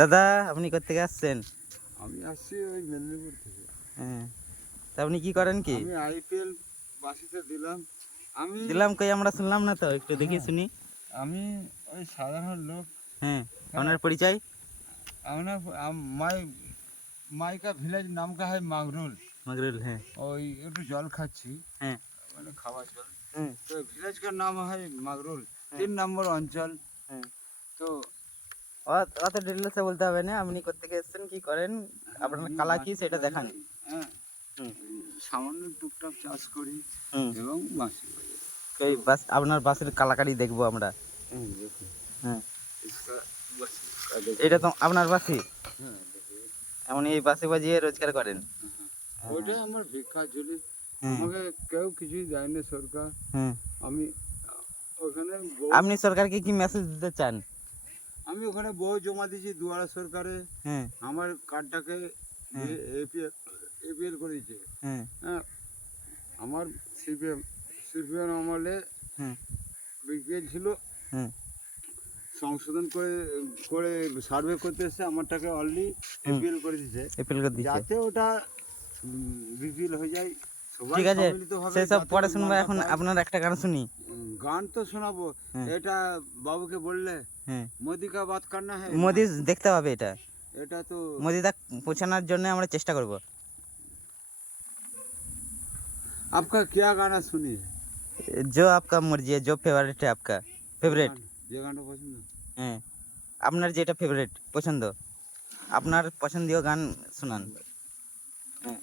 দাদা আপনি কোত্থেকে আসছেন? আমি আসছি ওই মেদিনীপুর থেকে। হ্যাঁ, তা আপনি কি করেন কি? আমি আইপিএল বাসিতে দিলাম। আমি দিলাম কই, আমরা শুনলাম না তো, একটু দেখি হ্যাঁ, শুনি। আমি ওই সাধারণ লোক। হ্যাঁ, হ্যাঁ, আপনার পরিচয়? আমরা মাই माई का विलेज नाम का है मांगरुल। মগরুল, হ্যাঁ। ওই একটু জল খাচ্ছি, হ্যাঁ। মানে খাওয়া জল। হ্যাঁ। তো विलेज का नाम है मागरुल, হ্যাঁ। 3 নম্বর অঞ্চল। হ্যাঁ, তো অত ডিটেলসে বলতে হবে না, আপনি কোত্থেকে এসেছেন, কি করেন, আপনার আমি কালা কি বাঁশি সেটা বাজাই, দেখান। হ্যাঁ, হুম। সামান্য টুকটাক চাষ করি হুম। এবং বাঁশি বাজাই। কই বাস, আপনার বাসের কালাকারি দেখবো আমরা। দেখুন, হ্যাঁ, इसका বাঁশি का देखो। এটা তো আপনার বাসি? হ্যাঁ, দেখো। এমন এই বাসে বাজিয়ে রোজগার করেন? ওইটাই আমার ভিক্ষা ঝুলি। হ্যাঁ। আমাকে কেউ কিছুই দেয়নি সরকার। হ্যাঁ, আমি ওখানে আপনি সরকারকে কি মেসেজ দিতে চান? আমি ওখানে বই জমা দিয়েছি দুয়ারা সরকারে। হ্যাঁ। আমার কার্ডটাকে হ্যাঁ। এপিএল করে দিয়েছে। হ্যাঁ। হ্যাঁ, আমার সিপিএম আমলে হ্যাঁ। বিপিএল ছিল, হ্যাঁ। সংশোধন করে করে সার্ভে করতে এসে আমারটাকে অলরেডি এপিএল করে দিয়েছে, এপিল করে দিচ্ছে। যাতে ওটা বিপিএল হয়ে যায়। সবাই ঠিক আছে, সম্মিলিতভাবে সেসব যাতে পরে শুনবো, মানটা এখন পায়। আপনার একটা গান শুনি। গান তো শোনাবো। হ্যাঁ। এটা বাবুকে বললে হ্যাঁ, মোদি কা বাত করনা है মোদি দেখতে হবে এটা। এটা তো মোদি দা পৌঁছানোর জন্য আমরা চেষ্টা করব। आपका क्या गाना सुनिए? जो आपका मर्जी है, जो फेवरेट है आपका ফেভারিট। যে গানটা পছন্দ। হ্যাঁ, আপনার যেটা ফেভারিট পছন্দ, আপনার পছন্দীয় গান শোনান। হ্যাঁ।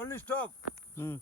Only stop. হুম।